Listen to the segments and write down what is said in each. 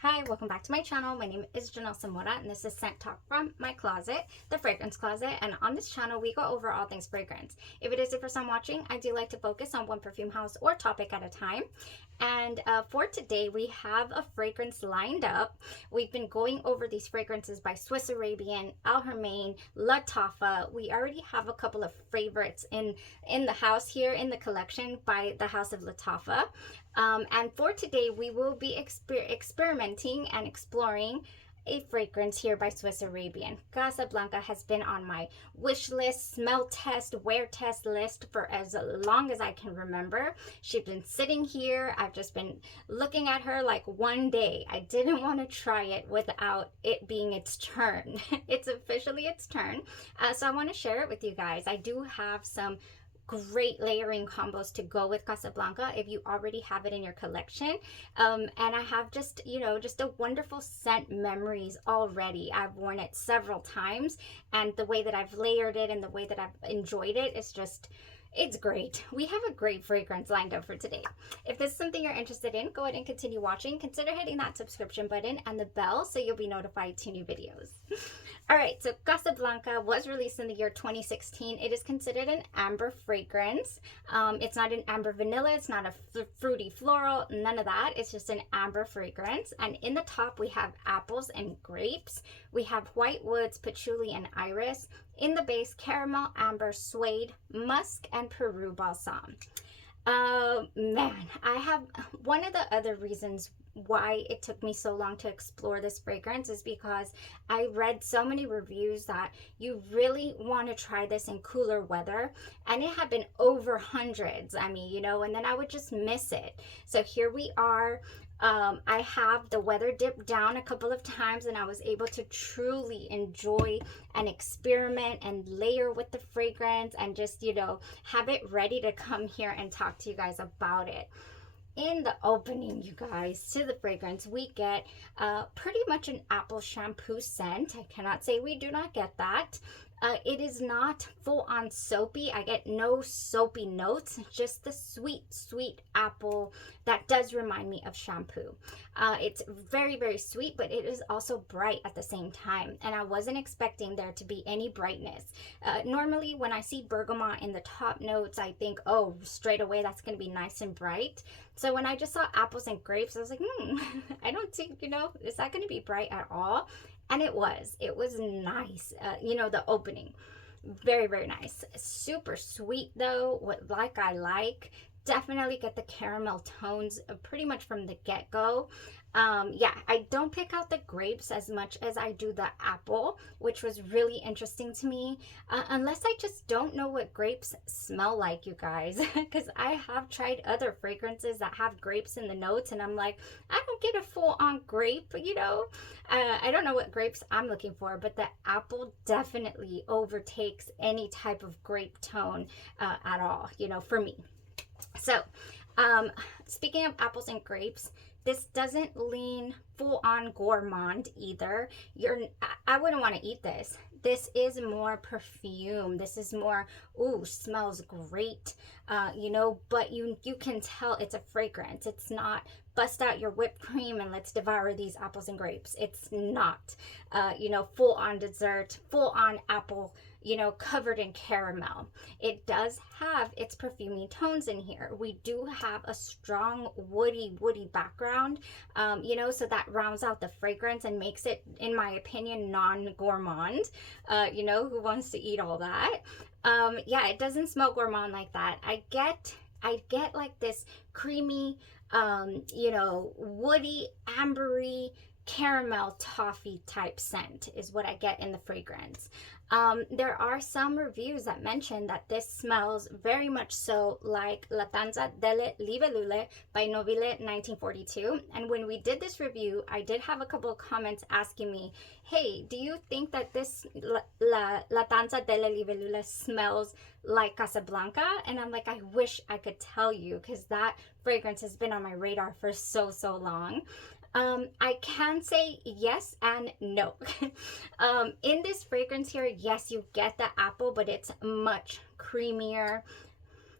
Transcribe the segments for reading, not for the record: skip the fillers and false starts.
Hi, welcome back to my channel. My name is Janelle Zamora and this is Scent Talk from my closet, the fragrance closet. And on this channel, we go over all things fragrance. If it is the first time watching, I do like to focus on one perfume house or topic at a time. And for today, we have a fragrance lined up. We've been going over these fragrances by Swiss Arabian, Alhermaine, Lattafa. We already have a couple of favorites in the house here in the collection by the House of Lattafa. And for today, we will be experimenting and exploring a fragrance here by Swiss Arabian. Casablanca has been on my wish list, smell test, wear test list for as long as I can remember. She's been sitting here. I've just been looking at her like one day. I didn't want to try it without it being its turn. It's officially its turn. So I want to share it with you guys. I do have some great layering combos to go with Casablanca if you already have it in your collection. And I have just a wonderful scent memories already. I've worn it several times, and the way that I've layered it and the way that I've enjoyed it is just, it's great. We have a great fragrance lined up for today. If this is something you're interested in, go ahead and continue watching. Consider hitting that subscription button and the bell so you'll be notified to new videos. All right, so Casablanca was released in the year 2016. It is considered an amber fragrance. It's not an amber vanilla. It's not a fruity floral, none of that. It's just an amber fragrance. And in the top, we have apples and grapes. We have white woods, patchouli, and iris. In the base, caramel, amber, suede, musk, and Peru balsam. Man, I have one of the other reasons why it took me so long to explore this fragrance is because I read so many reviews that you really want to try this in cooler weather, and it had been over hundreds. I mean, and then I would just miss it. So here we are. I have the weather dipped down a couple of times, and I was able to truly enjoy and experiment and layer with the fragrance and just, have it ready to come here and talk to you guys about it. In the opening, you guys, to the fragrance, we get pretty much an apple shampoo scent. I cannot say we do not get that. It is not full-on soapy. I get no soapy notes, just the sweet, sweet apple that does remind me of shampoo. It's very, very sweet, but it is also bright at the same time, and I wasn't expecting there to be any brightness. Normally, when I see bergamot in the top notes, I think, oh, straight away, that's going to be nice and bright. So when I just saw apples and grapes, I was like, I don't think, is that going to be bright at all? And it was nice. The opening, very, very nice. Super sweet though, like I like. Definitely get the caramel tones pretty much from the get-go. Yeah, I don't pick out the grapes as much as I do the apple, which was really interesting to me. Unless I just don't know what grapes smell like, you guys. Because I have tried other fragrances that have grapes in the notes, and I'm like, I don't get a full-on grape, I don't know what grapes I'm looking for, but the apple definitely overtakes any type of grape tone at all, for me. So, speaking of apples and grapes, this doesn't lean full on gourmand either. I wouldn't want to eat this. This is more perfume. This is more, ooh, smells great, but you can tell it's a fragrance. It's not bust out your whipped cream and let's devour these apples and grapes. It's not, full on dessert, full on apple, covered in caramel. It does have its perfumey tones in here. We do have a strong woody background, so that rounds out the fragrance and makes it, in my opinion, non-gourmand. Who wants to eat all that? Yeah, it doesn't smell gourmand like that. I get like this creamy, woody, ambery, caramel toffee type scent is what I get in the fragrance. There are some reviews that mention that this smells very much so like La Danza, Delle, Libellule by Nobile 1942. And when we did this review, I did have a couple of comments asking me, hey, do you think that this La Danza, Delle, Libellule smells like Casablanca? And I'm like, I wish I could tell you, because that fragrance has been on my radar for so long. I can say yes and no. In this fragrance here, yes, you get the apple, but it's much creamier.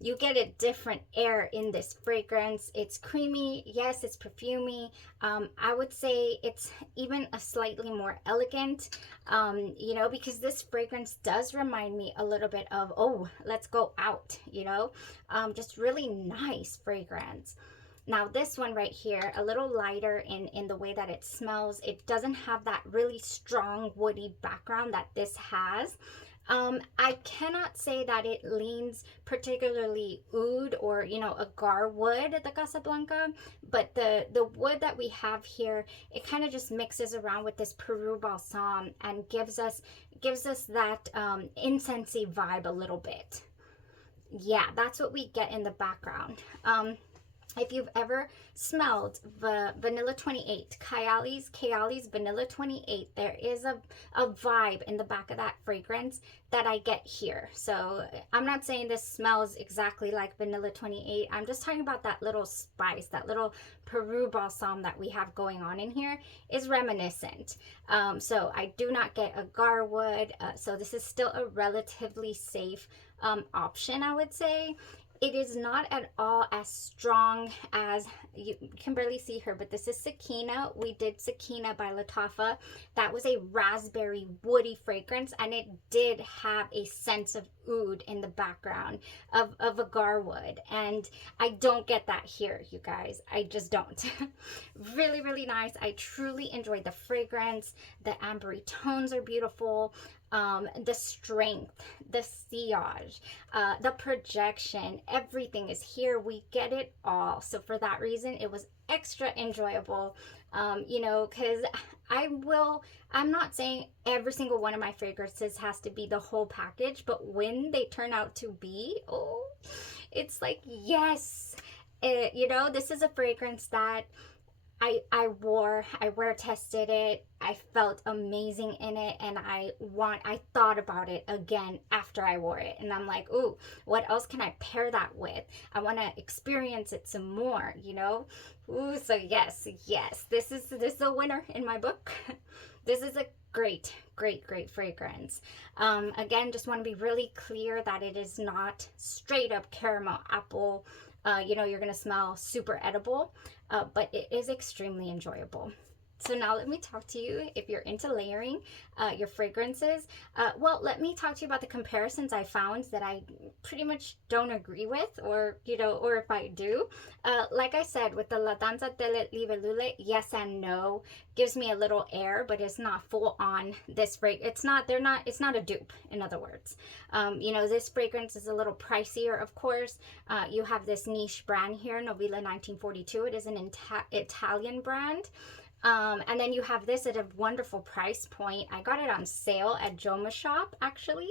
you get a different air in this fragrance. It's creamy, yes, it's perfumey. I would say it's even a slightly more elegant, you know, because this fragrance does remind me a little bit of, oh, let's go out, you know, just really nice fragrance. Now this one right here, a little lighter in the way that it smells. It doesn't have that really strong woody background that this has. I cannot say that it leans particularly oud or, you know, agar wood, the Casablanca, but the wood that we have here, it kind of just mixes around with this Peru balsam and gives us that incensey vibe a little bit. Yeah, that's what we get in the background. If you've ever smelled the Vanilla 28, Kayali's Vanilla 28, there is a vibe in the back of that fragrance that I get here. So I'm not saying this smells exactly like Vanilla 28. I'm just talking about that little spice, that little Peru balsam that we have going on in here is reminiscent. So I do not get agar wood. So this is still a relatively safe option, I would say. It is not at all as strong as, you can barely see her, but this is Sakina. We did Sakina by Lattafa. That was a raspberry woody fragrance, and it did have a sense of oud in the background of agar wood, and I don't get that here, you guys. I just don't. Really, really nice. I truly enjoyed the fragrance. The ambery tones are beautiful. The strength, the sillage, the projection, everything is here. We get it all. So for that reason, it was extra enjoyable, you know, because I'm not saying every single one of my fragrances has to be the whole package, but when they turn out to be, oh, it's like, yes, you know, this is a fragrance that I wear tested it. I felt amazing in it, and I thought about it again after I wore it, and I'm like, ooh, what else can I pair that with? I want to experience it some more, you know. Ooh, so yes, this is a winner in my book. This is a great fragrance. Again, just want to be really clear that it is not straight up caramel apple. You know, you're gonna smell super edible, but it is extremely enjoyable. So now let me talk to you, if you're into layering your fragrances. Well, let me talk to you about the comparisons I found that I pretty much don't agree with, or, you know, or if I do. Like I said, with the La Danza, Delle, Libellule, yes and no. Gives me a little air, but it's not full on this fragrance. It's not a dupe, in other words. You know, this fragrance is a little pricier, of course. You have this niche brand here, Novilla 1942. It is an Italian brand. And then you have this at a wonderful price point. I got it on sale at Joma Shop, actually.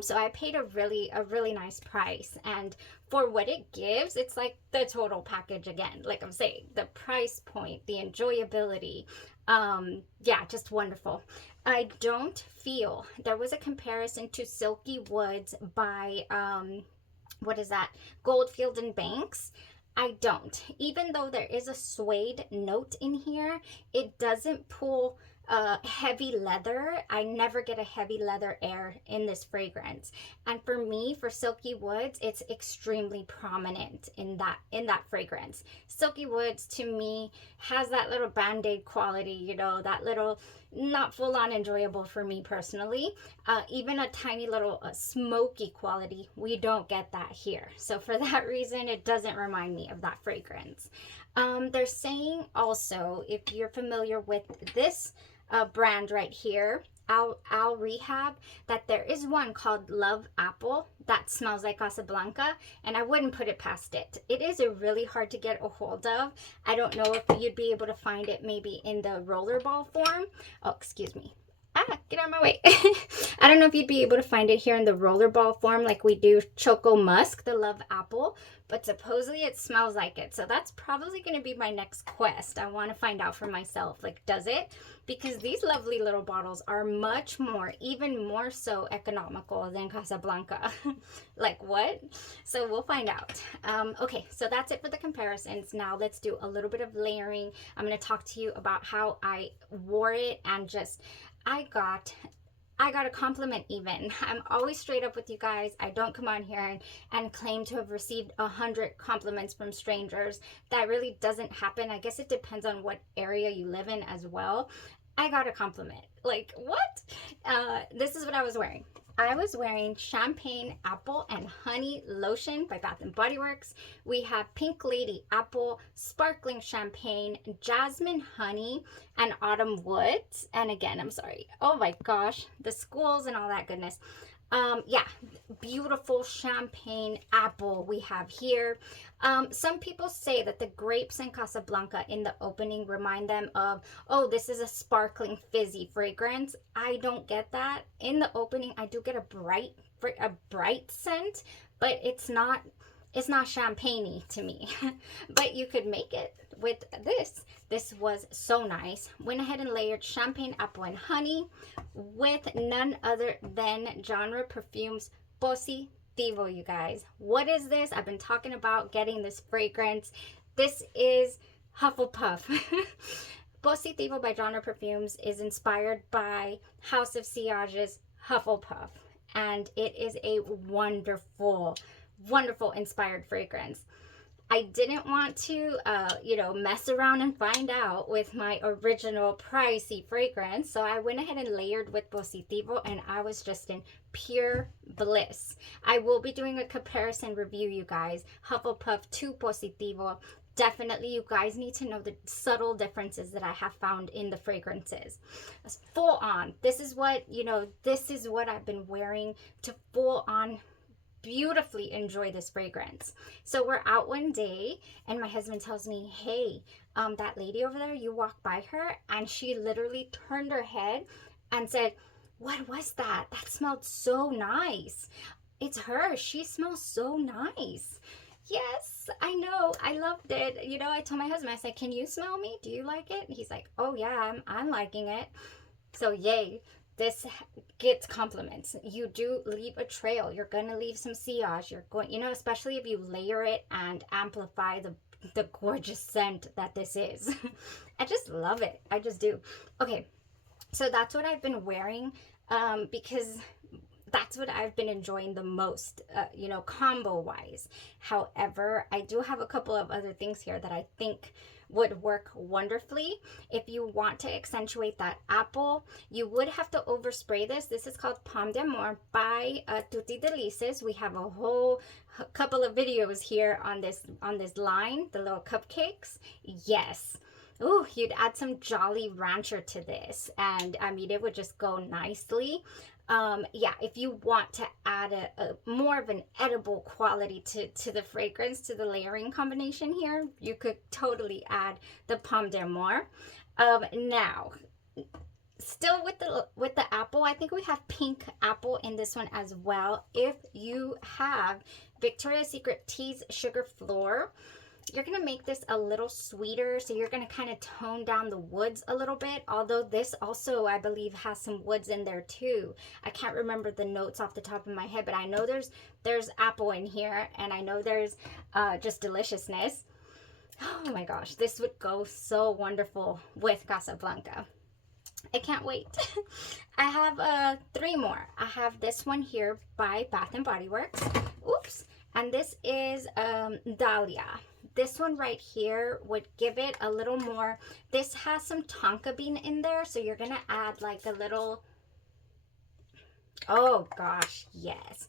So I paid a really nice price. And for what it gives, it's like the total package again. Like I'm saying, the price point, the enjoyability, yeah, just wonderful. I don't feel there was a comparison to Silky Woods by, what is that? Goldfield and Banks. I don't. Even though there is a suede note in here, it doesn't pull heavy leather. I never get a heavy leather air in this fragrance. And for me, for Silky Woods, it's extremely prominent in that fragrance. Silky Woods, to me, has that little band-aid quality, you know, that little, not full-on enjoyable for me personally. Even a tiny little smoky quality, we don't get that here. So for that reason, it doesn't remind me of that fragrance. They're saying also, if you're familiar with this brand right here, Al Rehab, that there is one called Love Apple that smells like Casablanca, and I wouldn't put it past it. It is a really hard to get a hold of. I don't know if you'd be able to find it maybe in the rollerball form. Oh, excuse me. Get out of my way. I don't know if you'd be able to find it here in the rollerball form like we do Choco Musk, the Love Apple, but supposedly it smells like it. So that's probably going to be my next quest. I want to find out for myself, like, does it? Because these lovely little bottles are much more, even more so economical than Casablanca. Like, what? So we'll find out. Okay, so that's it for the comparisons. Now let's do a little bit of layering. I'm going to talk to you about how I wore it, and just, I got I got a compliment even. I'm always straight up with you guys. I don't come on here and claim to have received 100 compliments from strangers. That really doesn't happen. I guess it depends on what area you live in as well. I got a compliment. Like, what? This is what I was wearing. I was wearing Champagne Apple and Honey Lotion by Bath & Body Works. We have Pink Lady Apple, Sparkling Champagne, Jasmine Honey, and Autumn Woods. And again, I'm sorry. Oh my gosh, the schools and all that goodness. Yeah, beautiful Champagne Apple we have here. Some people say that the grapes in Casablanca in the opening remind them of, oh, this is a sparkling fizzy fragrance. I don't get that. In the opening, I do get a bright scent, but it's not champagne-y to me. But you could make it with this. This was so nice. Went ahead and layered Champagne Apple and Honey with none other than Genre Perfumes Positivo, you guys. What is this? I've been talking about getting this fragrance. This is Hufflepuff. Positivo by Genre Perfumes is inspired by House of Siage's Hufflepuff. And it is a wonderful inspired fragrance. I didn't want to, mess around and find out with my original pricey fragrance. So I went ahead and layered with Positivo, and I was just in pure bliss. I will be doing a comparison review, you guys. Hufflepuff to Positivo. Definitely, you guys need to know the subtle differences that I have found in the fragrances. Full on. This is what I've been wearing to full on beautifully enjoy this fragrance. So we're out one day and my husband tells me, hey, that lady over there, you walked by her and she literally turned her head and said, what was that? That smelled so nice. It's her. She smells so nice. Yes, I know. I loved it. I told my husband, I said, can you smell me? Do you like it? He's like, oh yeah, I'm liking it. So yay. This gets compliments. You do leave a trail. You're going to leave some sillage. You're going, especially if you layer it and amplify the gorgeous scent that this is. I just love it. I just do. Okay, so that's what I've been wearing because that's what I've been enjoying the most, combo wise. However, I do have a couple of other things here that I think would work wonderfully. If you want to accentuate that apple, you would have to overspray this. This is called Pomme d'Amour by Tutti Delices. We have a whole couple of videos here on this line, the little cupcakes. Yes. Ooh, you'd add some Jolly Rancher to this, and I mean, it would just go nicely. Yeah, if you want to add a more of an edible quality to the fragrance, to the layering combination here, you could totally add the Pomme d'Amour. Now, still with the apple, I think we have pink apple in this one as well. If you have Victoria's Secret Tease Sugar Fleur, you're going to make this a little sweeter, so you're going to kind of tone down the woods a little bit, although this also, I believe, has some woods in there too. I can't remember the notes off the top of my head, but I know there's apple in here, and I know there's just deliciousness. Oh my gosh, this would go so wonderful with Casablanca. I can't wait. I have 3 more. I have this one here by Bath & Body Works. Oops. And this is Dalia. This one right here would give it a little more. This has some tonka bean in there, so you're going to add like a little, oh gosh, yes.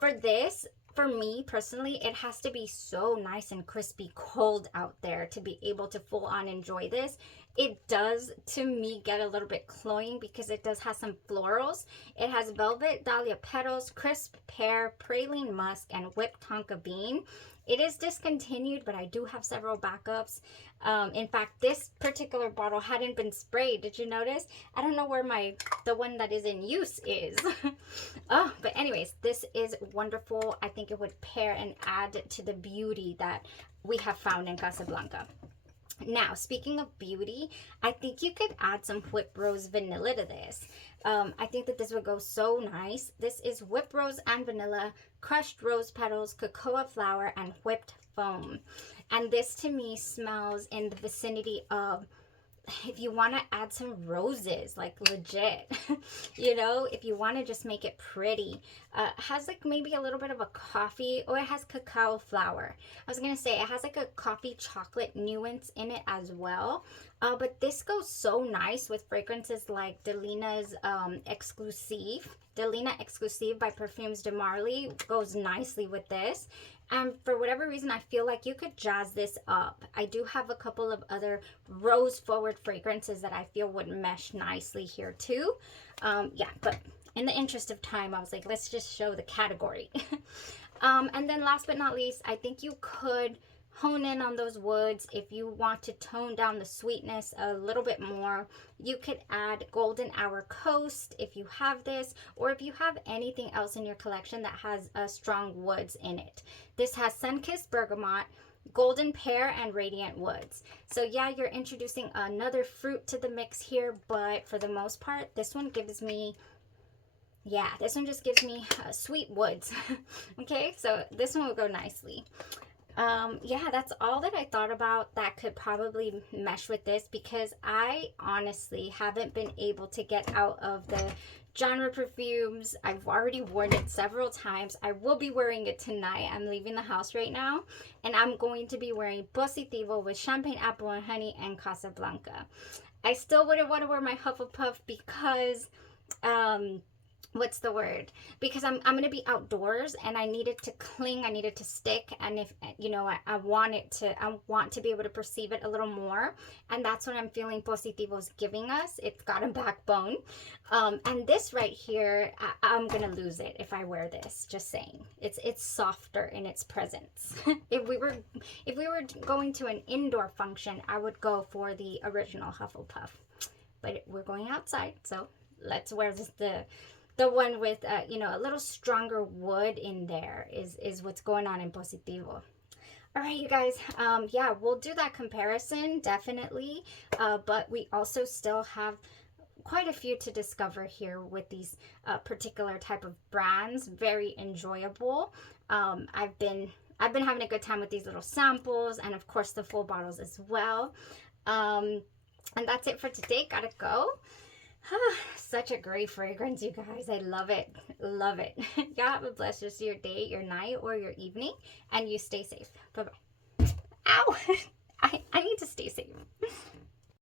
For this, for me personally, it has to be so nice and crispy cold out there to be able to full on enjoy this. It does, to me, get a little bit cloying because it does have some florals. It has velvet dahlia petals, crisp pear, praline musk, and whipped tonka bean. It is discontinued, but I do have several backups. In fact, this particular bottle hadn't been sprayed. Did you notice? I don't know where the one that is in use is. Oh, but anyways, this is wonderful. I think it would pair and add to the beauty that we have found in Casablanca. Now, speaking of beauty, I think you could add some Whi Rose vanilla to this. I think that this would go so nice. This is Whi Rose and vanilla, crushed rose petals, cocoa flour, and whipped foam. And this to me smells in the vicinity of if you want to add some roses, like legit, you know, if you want to just make it pretty, has like maybe a little bit of a coffee, or it has cacao flower. I was going to say it has like a coffee chocolate nuance in it as well. But this goes so nice with fragrances like Delina's Delina Exclusive by Parfums de Marly goes nicely with this. And for whatever reason, I feel like you could jazz this up. I do have a couple of other rose forward fragrances that I feel would mesh nicely here too. Yeah, but in the interest of time, I was like, let's just show the category. And then last but not least, I think you could hone in on those woods. If you want to tone down the sweetness a little bit more, you could add Golden Hour Coast if you have this, or if you have anything else in your collection that has strong woods in it. This has Sunkissed Bergamot, Golden Pear, and Radiant Woods. So yeah, you're introducing another fruit to the mix here, but for the most part, this one gives me, yeah, this one just gives me sweet woods. Okay, so this one will go nicely. Yeah, that's all that I thought about that could probably mesh with this, because I honestly haven't been able to get out of the genre perfumes. I've already worn it several times. I will be wearing it tonight. I'm leaving the house right now, and I'm going to be wearing Positivo with Champagne Apple and Honey and Casablanca. I still wouldn't want to wear my Hufflepuff because, what's the word, because I'm going to be outdoors and I need it to cling, I need it to stick, and if you know, I want to be able to perceive it a little more, and that's what I'm feeling Positivo's giving us. It's got a backbone, and this right here, I'm gonna lose it if I wear this, just saying. It's softer in its presence. if we were going to an indoor function, I would go for the original Hufflepuff, but we're going outside, so let's wear the one with, you know, a little stronger wood in there is what's going on in Positivo. All right, you guys, yeah, we'll do that comparison, definitely, but we also still have quite a few to discover here with these particular type of brands. Very enjoyable. I've been having a good time with these little samples, and of course the full bottles as well. And that's it for today. Gotta go. Such a great fragrance, you guys. I love it. Love it. Y'all have a blessed rest of your day, your night, or your evening, and you stay safe. Bye-bye. Ow! I need to stay safe.